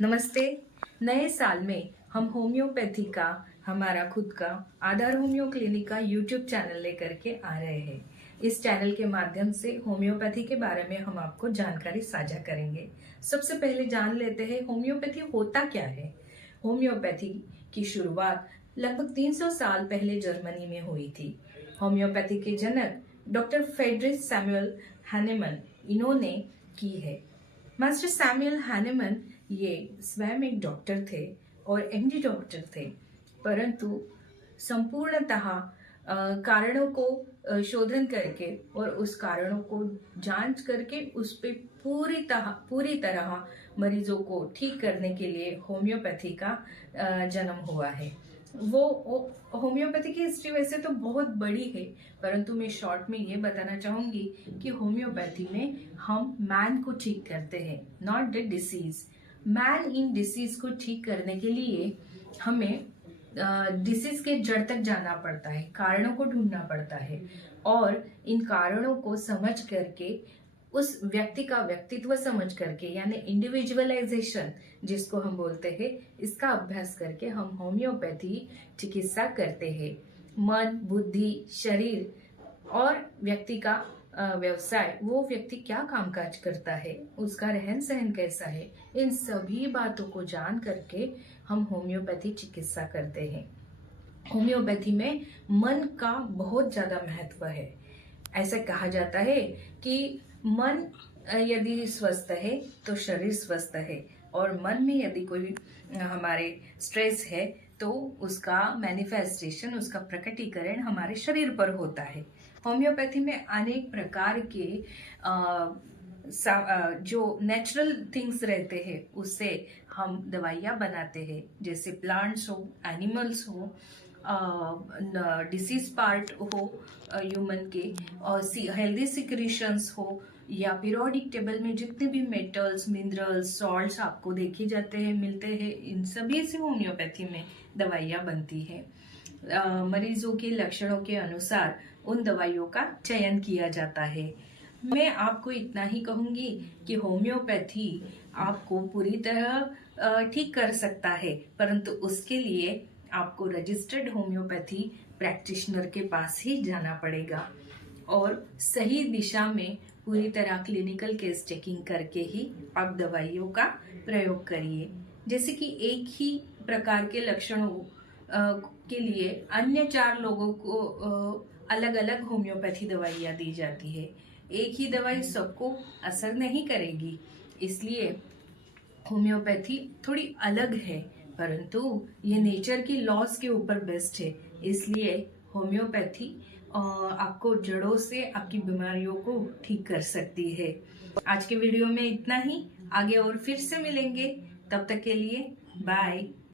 नमस्ते। नए साल में हम होम्योपैथी का हमारा खुद का आधार होम्यो क्लिनिक का यूट्यूब चैनल लेकर के आ रहे हैं। इस चैनल के माध्यम से होम्योपैथी के बारे में हम आपको जानकारी साझा करेंगे। सबसे पहले जान लेते हैं होम्योपैथी होता क्या है। होम्योपैथी की शुरुआत लगभग 300 साल पहले जर्मनी में हुई थी। होम्योपैथी के जनक डॉक्टर फ्रेडरिक सैमुअल हैनेमन इन्होंने की है। मास्टर सैमुअल हैनेमन ये स्वयं एक डॉक्टर थे और एमडी डॉक्टर थे, परंतु संपूर्णतः कारणों को शोधन करके और उस कारणों को जांच करके उस पे पूरी तरह मरीजों को ठीक करने के लिए होम्योपैथी का जन्म हुआ है। वो होम्योपैथी की हिस्ट्री वैसे तो बहुत बड़ी है, परंतु मैं शॉर्ट में ये बताना चाहूंगी कि होम्योपैथी में हम मैन को ठीक करते हैं, not the disease. Man in disease को ठीक करने के लिए हमें डिसीज के जड़ तक जाना पड़ता है, कारणों को ढूंढना पड़ता है और इन कारणों को समझ करके उस व्यक्ति का व्यक्तित्व समझ करके यानी इंडिविजुअलाइजेशन जिसको हम बोलते हैं, इसका अभ्यास करके हम होम्योपैथी चिकित्सा करते हैं। मन, बुद्धि, शरीर और व्यक्ति का व्यवसाय, वो व्यक्ति क्या कामकाज करता है, उसका रहन सहन कैसा है, इन सभी बातों को जान करके हम होम्योपैथी चिकित्सा करते हैं। होम्योपैथी में मन का बहुत ज्यादा महत्व है। ऐसा कहा जाता है कि मन यदि स्वस्थ है तो शरीर स्वस्थ है, और मन में यदि कोई हमारे स्ट्रेस है तो उसका मैनिफेस्टेशन, उसका प्रकटीकरण हमारे शरीर पर होता है। होम्योपैथी में अनेक प्रकार के जो नेचुरल थिंग्स रहते हैं उससे हम दवाइयाँ बनाते हैं, जैसे प्लांट्स हो, एनिमल्स हो, डिसीज पार्ट हो ह्यूमन के, और हेल्दी सिक्रीशंस हो, या पीरियोडिक टेबल में जितने भी मेटल्स, मिनरल्स, सॉल्ट्स आपको देखे जाते हैं, मिलते हैं, इन सभी से होम्योपैथी में दवाइयाँ बनती है। मरीजों के लक्षणों के अनुसार उन दवाइयों का चयन किया जाता है। मैं आपको इतना ही कहूंगी कि होम्योपैथी आपको पूरी तरह ठीक कर सकता है, परंतु उसके लिए आपको रजिस्टर्ड होम्योपैथी प्रैक्टिशनर के पास ही जाना पड़ेगा और सही दिशा में पूरी तरह क्लिनिकल केस टेकिंग करके ही आप दवाइयों का प्रयोग करिए। जैसे कि एक ही प्रकार के लक्षणों के लिए अन्य 4 लोगों को अलग अलग होम्योपैथी दवाइयाँ दी जाती है। एक ही दवाई सबको असर नहीं करेगी, इसलिए होम्योपैथी थोड़ी अलग है, परंतु ये नेचर की लॉज के ऊपर बेस्ड है। इसलिए होम्योपैथी आपको जड़ों से आपकी बीमारियों को ठीक कर सकती है। आज के वीडियो में इतना ही, आगे और फिर से मिलेंगे, तब तक के लिए बाय।